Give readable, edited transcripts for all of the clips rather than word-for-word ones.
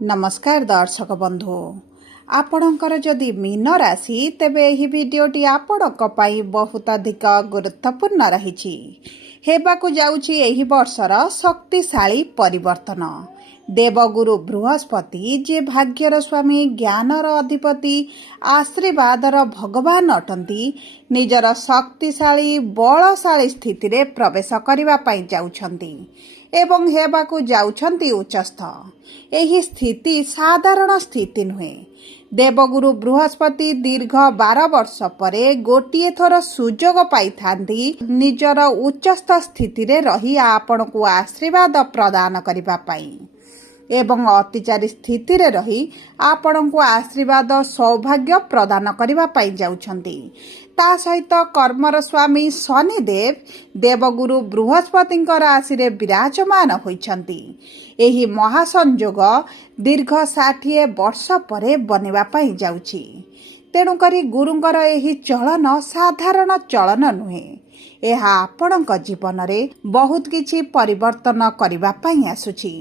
नमस्कार दर्शक बंधु आपणकर जदि मीन राशि तेबे एही वीडियोटी आपणक पई बहुत अधिक गुरुत्वपूर्ण रही हेबाकु जाउची एही वर्षर शक्तिशाली परिवर्तन। देवगुरु बृहस्पति जे भाग्यर स्वामी ज्ञानर अधिपति आशीर्वादर भगवान अटंती निजर शक्तिशाली बलशाली स्थिति रे प्रवेश करबा पई जाउछंती एवं हेबाकु जाउछंती उच्चस्थ। एही स्थिति साधारण स्थिति नुहे। देवगुरु बृहस्पति दीर्घ 12 वर्ष परे गोटिए थर सुजोग पाई थांती निजर उच्चस्थ स्थिति रे रही आपणकु आशीर्वाद प्रदान करिबा पाई एवं अतिचारी स्थिति रे रही आपणकु आशीर्वाद सौभाग्य प्रदान करिबा पाई जाउछंती। ता सहित कर्मर स्वामी शनिदेव देवगुरु बृहस्पति राशि रे विराजमान होइछंती। एही महासंयोग दीर्घ 60 वर्ष परे बनिबा पाई जाउछि। तेणुकरी गुरुंकर एही चलन साधारण चलन नुहे। एहा आपणक जीवन रे बहुत किछि परिवर्तन करिबा पाई आसुछि।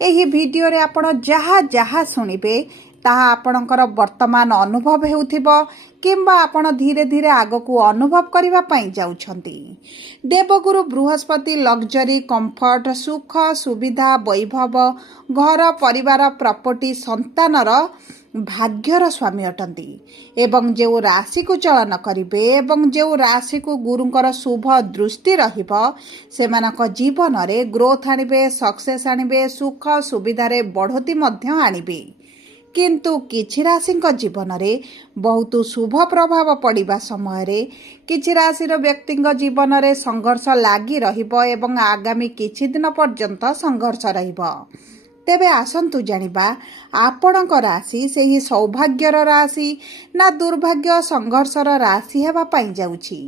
एही वीडियो रे आपण जहा जहा सुनिबे ताहा आपणकर वर्तमान अनुभव हेउथिबो किंबा आपण धीरे धीरे आगकू अनुभव करिबा पाई जाउछंती। देवगुरु बृहस्पति लग्जरी कंफर्ट सुख सुविधा वैभव घर परिवार प्रॉपर्टी संतानर भाग्यर स्वामी अटंती एवं जो राशि को चलन करिवे एवं जो राशि को गुरुंकर शुभ दृष्टि रहिबो सेमानक जीवन रे ग्रोथ आनिबे सक्सेस आनिबे सुख सुविधा रे बढ़ोती मध्य आनिबे। किंतु किछि राशिंक जीवन रे बहुत शुभ प्रभाव पड़िबा समय रे किछि राशिर व्यक्तिंक जीवन रे संघर्ष लागी रहिबो एवं आगामी किछि दिन पर्यंत संघर्ष रहिबो। तेबे आसंतु जानिबा आपणक राशि सेही सौभाग्यर राशि ना दुर्भाग्य संघर्षर राशि हेबा पाई जाउछि।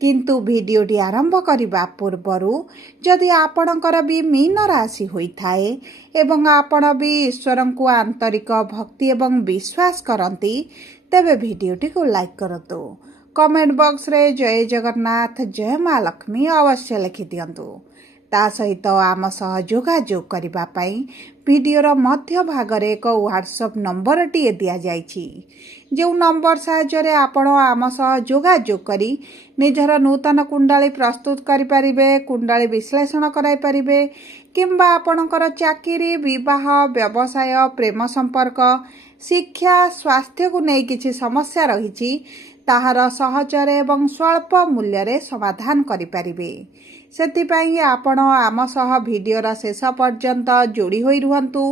किंतु वीडियोटी आरंभ करिबा पूर्वरु जदि आपणकर भी मीन राशि होइथाए एवं आपण भी ईश्वरंकु आंतरिक भक्ति एवं विश्वास करंती तेबे वीडियोटी को लाइक करतु। कमेंट बॉक्स रे जय जगन्नाथ जय मां लक्ष्मी अवश्य लिखि दियंतु। ता सहित आम सह जोगाजोग करिबा पाई वीडियोर मध्य भागरे एक व्हाट्सएप नंबर टी दिया जाइछि। जो नंबर साहाय्य आपण आम सह जोगाजोग करी निजर नूतन कुंडाली प्रस्तुत करि परिबे कुंडाली विश्लेषण कराई परिबे किंबा आपणकर चाकरी विवाह व्यवसाय प्रेम संपर्क शिक्षा स्वास्थ्य को नै किछि समस्या रहिछि ताहार सहजरे एवं स्वल्प मूल्य रे समाधान करि परिबे। सेथिपाई आपण आम सह वीडियोर शेष पर्यंत जोड़ी होई रुहंतु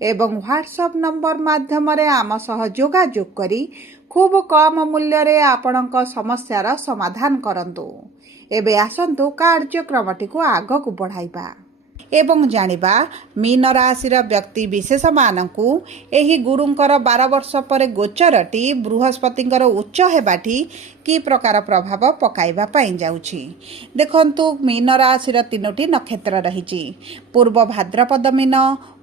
एवं व्हाट्सएप नंबर माध्यम रे आम सह जोगाजोग करी खूब कम मूल्य रे आपणक समस्यार समाधान करंतु। एबे आसंतु कार्यक्रमटी को आगकू बढ़ाइबा एवं जानिबा मीन राशिर व्यक्ति विशेष मानकू एही गुरुंकर 12 वर्ष पर गोचरटी बृहस्पतिंकर उच्च हेबाटी की प्रकार प्रभाव पकाइबा पाई जाउछि। देखंतु मीन राशिर 3टी नक्षत्र रहिछि पूर्व भाद्रपद मीन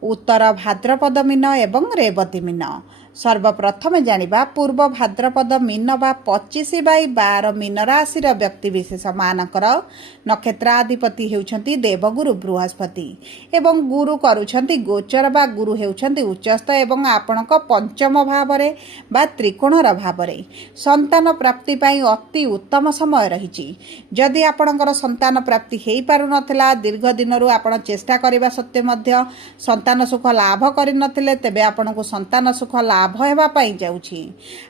उत्तर भाद्रपद मीन एवं रेवती मीन। सर्वप्रथम जानिबा पूर्व भाद्रपद मीन बा 25/12 मीन राशिर व्यक्ति विशेष मानकर नक्षत्राधिपति हेउछंती देवगुरु बृहस्पति एवं गुरु करूछंती गोचर बा गुरु हेउछंती उच्चस्थ एवं आपणक पंचम भावरे बा त्रिकोणर भावरे संतान प्राप्ति पाई अति उत्तम समय रहिछि। जदि आपणकर संतान प्राप्ति हेई पारु नथिला दीर्घ दिनरु आपण चेष्टा करिबा सत्त्वे मध्य संतान सुख लाभ करि नथिले तेबे आपणको संतान सुख लाभ हेबा पाई जाउछि।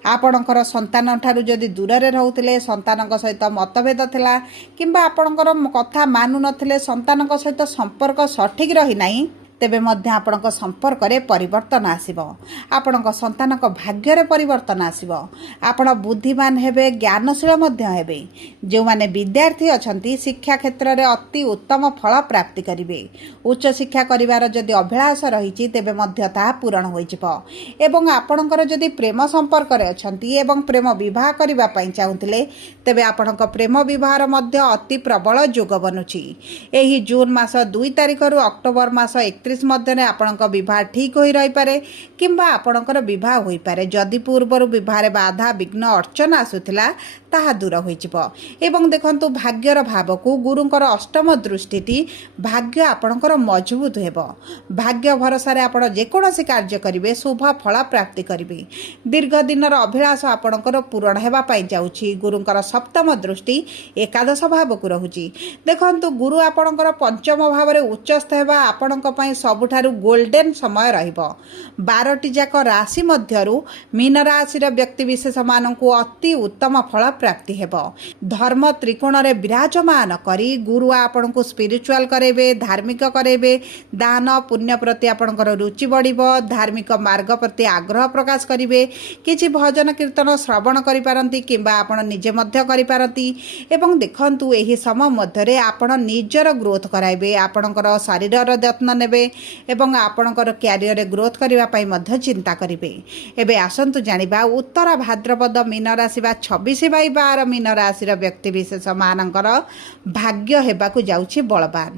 आपणकर संतान ठारू जदि दूर रे रहउथिले संतानक सहित मतभेद थिला किंबा आपणकर कथा मानु नथिले संतानक सहित संपर्क सठिक रही नाही तेबे मध्य आपणक संपर्क रे परिवर्तन आसीबो। आपणक संतानक भाग्य रे परिवर्तन आसीबो। आपण बुद्धिमान हेबे ज्ञानशील मध्य हेबे। जो माने विद्यार्थी अछंती शिक्षा क्षेत्र रे अति उत्तम फल प्राप्ति करिवे। उच्च शिक्षा करिवार जदि अभिलाष रहिछि तेबे मध्य ता पूर्ण होई जिवो एवं आपणकर जदि प्रेम संपर्क रे अछंती एवं प्रेम विवाह करिबा पई चाहुथिले तेबे आपणक प्रेम विवाहर मध्य अति प्रबल योग बनुछि। एही जून मास 2 तारिख रु अक्टोबर मास 31 मध्य आपणक विवाह ठीक होई रही पारे किंबा आपणकर विवाह होई पारे। जदि पूर्वरु विवाह रे बाधा विघ्न अर्चना आसुथिला ତାହା ଦୂର ହୋଇଯିବ। ଏବଂ ଦେଖନ୍ତୁ ଭାଗ୍ୟର ଭାବକୁ ଗୁରୁଙ୍କର ଅଷ୍ଟମ ଦୃଷ୍ଟିଟି ଭାଗ୍ୟ ଆପଣଙ୍କର ମଜବୁତ ହେବ। ଭାଗ୍ୟ ଭରସାରେ ଆପଣ ଯେକୌଣସି କାର୍ଯ୍ୟ କରିବେ ଶୁଭ ଫଳ ପ୍ରାପ୍ତି କରିବେ। ଦୀର୍ଘ ଦିନର ଅଭିଳାଷ ଆପଣଙ୍କର ପୂରଣ ହେବା ପାଇଁ ଯାଉଛି। ଗୁରୁଙ୍କର ସପ୍ତମ ଦୃଷ୍ଟି ଏକାଦଶ ଭାବକୁ ରହୁଛି। ଦେଖନ୍ତୁ ଗୁରୁ ଆପଣଙ୍କର ପଞ୍ଚମ ଭାବରେ ଉଚ୍ଚସ୍ଥ ହେବା ଆପଣଙ୍କ ପାଇଁ ସବୁଠାରୁ ଗୋଲ୍ଡେନ୍ ସମୟ ରହିବ। 12ଟି ଯାକ ରାଶି ମଧ୍ୟରୁ ମୀନ ରାଶିର ବ୍ୟକ୍ତିବିଶେଷମାନଙ୍କୁ ଅତି ଉତ୍ତମ ଫଳ ପ୍ରାପ୍ତି ହେବ। ଧର୍ମ ତ୍ରିକୋଣରେ ବିରାଜମାନ କରି ଗୁରୁ ଆପଣଙ୍କୁ ସ୍ପିରିଚୁଆଲ କରାଇବେ, ଧାର୍ମିକ କରାଇବେ। ଦାନ ପୁଣ୍ୟ ପ୍ରତି ଆପଣଙ୍କର ରୁଚି ବଢ଼ିବ। ଧାର୍ମିକ ମାର୍ଗ ପ୍ରତି ଆଗ୍ରହ ପ୍ରକାଶ କରିବେ। କିଛି ଭଜନ କୀର୍ତ୍ତନ ଶ୍ରବଣ କରିପାରନ୍ତି କିମ୍ବା ଆପଣ ନିଜେ ମଧ୍ୟ କରିପାରନ୍ତି। ଏବଂ ଦେଖନ୍ତୁ ଏହି ସମୟ ମଧ୍ୟରେ ଆପଣ ନିଜର ଗ୍ରୋଥ କରାଇବେ, ଆପଣଙ୍କର ଶରୀରର ଯତ୍ନ ନେବେ ଏବଂ ଆପଣଙ୍କର କ୍ୟାରିୟରରେ ଗ୍ରୋଥ କରିବା ପାଇଁ ମଧ୍ୟ ଚିନ୍ତା କରିବେ। ଏବେ ଆସନ୍ତୁ ଜାଣିବା ଉତ୍ତର ଭାଦ୍ରପଦ ମୀନ ରାଶି ବା 26/12 ମୀନ ରାଶିର ବ୍ୟକ୍ତିବିଶେଷମାନଙ୍କର ଭାଗ୍ୟ ହେବାକୁ ଯାଉଛି ବଳବାନ।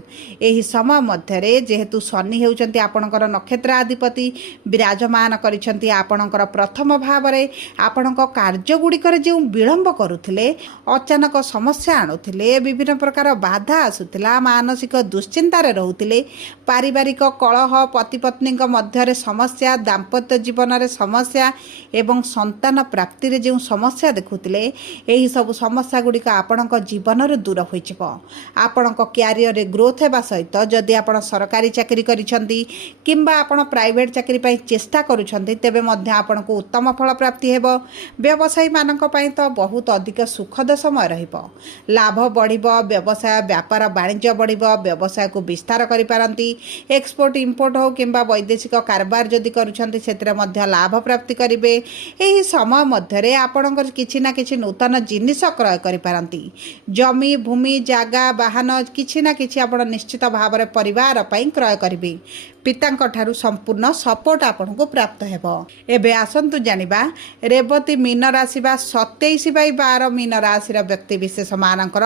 ଏହି ସମୟ ମଧ୍ୟରେ ଯେହେତୁ ଶନି ହେଉଛନ୍ତି ଆପଣଙ୍କର ନକ୍ଷତ୍ରାଧିପତି, ବିରାଜମାନ କରିଛନ୍ତି ଆପଣଙ୍କର ପ୍ରଥମ ଭାବରେ, ଆପଣଙ୍କ କାର୍ଯ୍ୟଗୁଡ଼ିକରେ ଯେଉଁ ବିଳମ୍ବ କରୁଥିଲେ, ଅଚାନକ ସମସ୍ୟା ଆଣୁଥିଲେ, ବିଭିନ୍ନ ପ୍ରକାର ବାଧା ଆସୁଥିଲା, ମାନସିକ ଦୁଶ୍ଚିନ୍ତାରେ ରହୁଥିଲେ, ପାରିବାରିକ କଳହ, ପତିପତ୍ନୀଙ୍କ ମଧ୍ୟରେ ସମସ୍ୟା, ଦାମ୍ପତ୍ୟ ଜୀବନରେ ସମସ୍ୟା ଏବଂ ସନ୍ତାନ ପ୍ରାପ୍ତିରେ ଯେଉଁ ସମସ୍ୟା ଦେଖୁଥିଲେ, ଏହିସବୁ ସମସ୍ୟା ଗୁଡ଼ିକ ଆପଣଙ୍କ ଜୀବନରୁ ଦୂର ହୋଇଯିବ। ଆପଣଙ୍କ କ୍ୟାରିୟରରେ ଗ୍ରୋଥ ହେବା ସହିତ ଯଦି ଆପଣ ସରକାରୀ ଚାକିରି କରିଛନ୍ତି କିମ୍ବା ଆପଣ ପ୍ରାଇଭେଟ୍ ଚାକିରି ପାଇଁ ଚେଷ୍ଟା କରୁଛନ୍ତି ତେବେ ମଧ୍ୟ ଆପଣଙ୍କୁ ଉତ୍ତମ ଫଳ ପ୍ରାପ୍ତି ହେବ। ବ୍ୟବସାୟୀମାନଙ୍କ ପାଇଁ ତ ବହୁତ ଅଧିକ ସୁଖଦ ସମୟ ରହିବ। ଲାଭ ବଢ଼ିବ, ବ୍ୟବସାୟ ବ୍ୟାପାର ବାଣିଜ୍ୟ ବଢ଼ିବ, ବ୍ୟବସାୟକୁ ବିସ୍ତାର କରିପାରନ୍ତି। ଏକ୍ସପୋର୍ଟ ଇମ୍ପୋର୍ଟ ହେଉ କିମ୍ବା ବୈଦେଶିକ କାରବାର ଯଦି କରୁଛନ୍ତି ସେଥିରେ ମଧ୍ୟ ଲାଭ ପ୍ରାପ୍ତି କରିବେ। ଏହି ସମୟ ମଧ୍ୟରେ ଆପଣଙ୍କର କିଛି ନା କିଛି ନୂତନ ଜିନିଷ କ୍ରୟ କରିପାରନ୍ତି। ଜମି ଭୂମି ଜାଗା ବାହନ କିଛି ନା କିଛି ଆପଣ ନିଶ୍ଚିତ ଭାବରେ ପରିବାର ପାଇଁ କ୍ରୟ କରିବେ। ପିତାଙ୍କ ଠାରୁ ସମ୍ପୂର୍ଣ୍ଣ ସପୋର୍ଟ ଆପଣଙ୍କୁ ପ୍ରାପ୍ତ ହେବ। ଏବେ ଆସନ୍ତୁ ଜାଣିବା ରେବତୀ ମୀନ ରାଶି ବା 27/12 ମୀନ ରାଶିର ବ୍ୟକ୍ତିବିଶେଷମାନଙ୍କର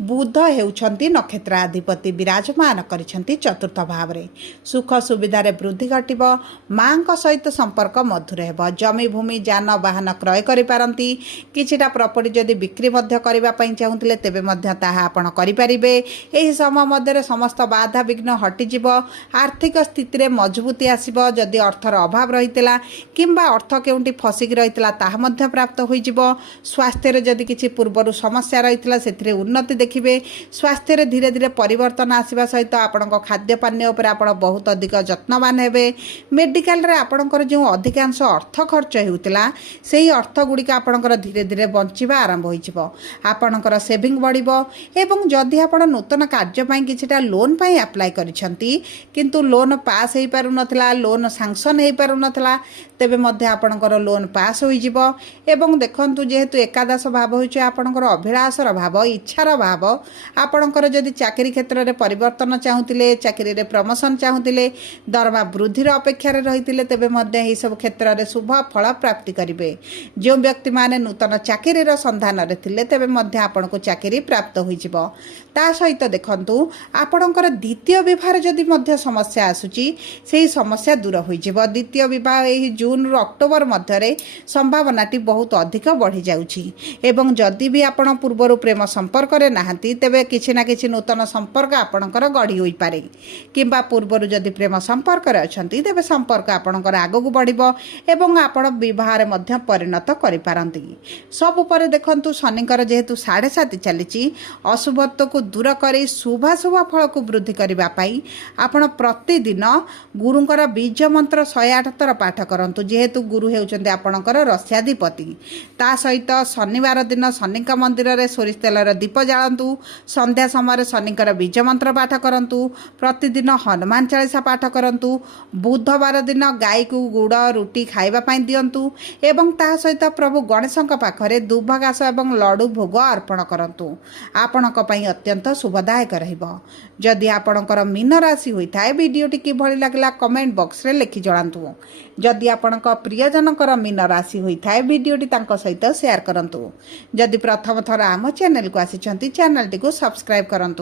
ବୁଧ ହେଉଛନ୍ତି ନକ୍ଷତ୍ରାଧିପତି, ବିରାଜମାନ କରିଛନ୍ତି ଚତୁର୍ଥ ଭାବରେ। ସୁଖ ସୁବିଧାରେ ବୃଦ୍ଧି ଘଟିବ। ମାଙ୍କ ସହିତ ସମ୍ପର୍କ ମଧୁର ହେବ। ଜମି ଭୂମି ଯାନବାହନ କ୍ରୟ କରିପାରନ୍ତି। କିଛିଟା ପ୍ରପର୍ଟି ଯଦି ବିକ୍ରି ମଧ୍ୟ କରିବା ପାଇଁ ଚାହୁଁଥିଲେ ତେବେ ମଧ୍ୟ ତାହା ଆପଣ କରିପାରିବେ। ଏହି ସମୟ ମଧ୍ୟରେ ସମସ୍ତ ବାଧା ବିଘ୍ନ ହଟିଯିବ। ଆର୍ଥିକ ସ୍ଥିତିରେ ମଜବୁତି ଆସିବ। ଯଦି ଅର୍ଥର ଅଭାବ ରହିଥିଲା କିମ୍ବା ଅର୍ଥ କେଉଁଠି ଫସିକି ରହିଥିଲା ତାହା ମଧ୍ୟ ପ୍ରାପ୍ତ ହୋଇଯିବ। ସ୍ୱାସ୍ଥ୍ୟରେ ଯଦି କିଛି ପୂର୍ବରୁ ସମସ୍ୟା ରହିଥିଲା ସେଥିରେ ଉନ୍ନତି ଦେଖିବେ। ସ୍ୱାସ୍ଥ୍ୟରେ ଧୀରେ ଧୀରେ ପରିବର୍ତ୍ତନ ଆସିବା ସହିତ ଆପଣଙ୍କ ଖାଦ୍ୟପାନୀୟ ଉପରେ ଆପଣ ବହୁତ ଅଧିକ ଯତ୍ନବାନ ହେବେ। ମେଡ଼ିକାଲରେ ଆପଣଙ୍କର ଯେଉଁ ଅଧିକାଂଶ ଅର୍ଥ ଖର୍ଚ୍ଚ ହେଉଥିଲା ସେହି ଅର୍ଥ ଗୁଡ଼ିକ ଆପଣଙ୍କର ଧୀରେ ଧୀରେ ବଞ୍ଚିବା ଆରମ୍ଭ ହୋଇଯିବ। ଆପଣଙ୍କର ସେଭିଂ ବଢ଼ିବ। ଏବଂ ଯଦି ଆପଣ ନୂତନ କାର୍ଯ୍ୟ ପାଇଁ କିଛିଟା ଲୋନ୍ ପାଇଁ ଆପ୍ଲାଏ କରିଛନ୍ତି କିନ୍ତୁ ଲୋନ୍ ପାସ୍ ହୋଇପାରୁନଥିଲା, ଲୋନ୍ ସାଙ୍କସନ୍ ହୋଇପାରୁନଥିଲା, ତେବେ ମଧ୍ୟ ଆପଣଙ୍କର ଲୋନ୍ ପାସ୍ ହୋଇଯିବ। ଏବଂ ଦେଖନ୍ତୁ ଯେହେତୁ ଏକାଦଶ ଭାବ ହେଉଛି ଆପଣଙ୍କର ଅଭିଳାଷର ଭାବ, ଇଚ୍ଛାର ଭାବ, ଆପଣଙ୍କର ଯଦି ଚାକିରି କ୍ଷେତ୍ରରେ ପରିବର୍ତ୍ତନ ଚାହୁଁଥିଲେ, ଚାକିରିରେ ପ୍ରମୋସନ୍ ଚାହୁଁଥିଲେ, ଦରମା ବୃଦ୍ଧିର ଅପେକ୍ଷାରେ ରହିଥିଲେ ତେବେ ମଧ୍ୟ ଏହିସବୁ କ୍ଷେତ୍ରରେ ଶୁଭ ଫଳ ପ୍ରାପ୍ତି କରିବେ। ଯେଉଁ ବ୍ୟକ୍ତିମାନେ ନୂତନ ଚାକିରିର ସନ୍ଧାନରେ ଥିଲେ ତେବେ ମଧ୍ୟ ଆପଣଙ୍କୁ ଚାକିରି ପ୍ରାପ୍ତ ହୋଇଯିବ। ତା ସହିତ ଦେଖନ୍ତୁ ଆପଣଙ୍କର ଦ୍ୱିତୀୟ ବିବାହରେ ଯଦି ମଧ୍ୟ ସମସ୍ୟା ଆସୁଛି ସେହି ସମସ୍ୟା ଦୂର ହୋଇଯିବ। ଦ୍ୱିତୀୟ ବିବାହ ଏହି ଜୁନରୁ ଅକ୍ଟୋବର ମଧ୍ୟରେ ସମ୍ଭାବନାଟି ବହୁତ ଅଧିକ ବଢ଼ିଯାଉଛି। ଏବଂ ଯଦି ବି ଆପଣ ପୂର୍ବରୁ ପ୍ରେମ ସମ୍ପର୍କରେ ନାହାନ୍ତି ତେବେ କିଛି ନା କିଛି ନୂତନ ସମ୍ପର୍କ ଆପଣଙ୍କର ଗଢ଼ି ହୋଇପାରେ। କିମ୍ବା ପୂର୍ବରୁ ଯଦି ପ୍ରେମ ସମ୍ପର୍କରେ ଅଛନ୍ତି ତେବେ ସମ୍ପର୍କ ଆପଣଙ୍କର ଆଗକୁ ବଢ଼ିବ ଏବଂ ଆପଣ ବିବାହରେ ମଧ୍ୟ ପରିଣତ କରିପାରନ୍ତି। ସବୁ ପରେ ଦେଖନ୍ତୁ ଶନିଙ୍କର ଯେହେତୁ 7.5 ଚାଲିଛି, ଅଶୁଭତ୍ୱକୁ ଦୂର କରି ଶୁଭାଶୁଭ ଫଳକୁ ବୃଦ୍ଧି କରିବା ପାଇଁ ଆପଣ ପ୍ରତିଦିନ ଗୁରୁଙ୍କର ବୀଜ ମନ୍ତ୍ର 108 ଥର ପାଠ କରନ୍ତୁ। ଯେହେତୁ ଗୁରୁ ହେଉଛନ୍ତି ଆପଣଙ୍କର ରସ୍ୟାଧିପତି। ତା ସହିତ ଶନିବାର ଦିନ ଶନିଙ୍କ ମନ୍ଦିରରେ ସୋରିଷ ତେଲର ଦୀପ ଜାଳନ୍ତୁ। ସନ୍ଧ୍ୟା ସମୟରେ ଶନିଙ୍କର ବୀଜ ମନ୍ତ୍ର ପାଠ କରନ୍ତୁ। ପ୍ରତିଦିନ ହନୁମାନ ଚାଳିଶା ପାଠ କରନ୍ତୁ। ବୁଧବାର ଦିନ ଗାଈକୁ ଗୁଡ଼ ରୁଟି ଖାଇବା ପାଇଁ ଦିଅନ୍ତୁ ଏବଂ ତାହା ସହିତ ପ୍ରଭୁ ଗଣେଶଙ୍କ ପାଖରେ ଦୁବ ଘାସ ଏବଂ ଲଡ଼ୁ ଭୋଗ ଅର୍ପଣ କରନ୍ତୁ। ଆପଣଙ୍କ ପାଇଁ ଅତ୍ୟନ୍ତ ଶୁଭଦାୟକ ରହିବ। ଯଦି ଆପଣଙ୍କର ମୀନ ରାଶି ହୋଇଥାଏ ଭିଡ଼ିଓଟି କିଭଳି ଲାଗିଲା କମେଣ୍ଟ ବକ୍ସରେ ଲେଖି ଜଣାନ୍ତୁ। ଯଦି ଆପଣଙ୍କ ପ୍ରିୟଜନଙ୍କର ମୀନ ରାଶି ହୋଇଥାଏ ଭିଡ଼ିଓଟି ତାଙ୍କ ସହିତ ସେୟାର କରନ୍ତୁ। ଯଦି ପ୍ରଥମ ଥର ଆମ ଚ୍ୟାନେଲକୁ ଆସିଛନ୍ତି ଚ୍ୟାନେଲଟିକୁ ସବସ୍କ୍ରାଇବ୍ କରନ୍ତୁ।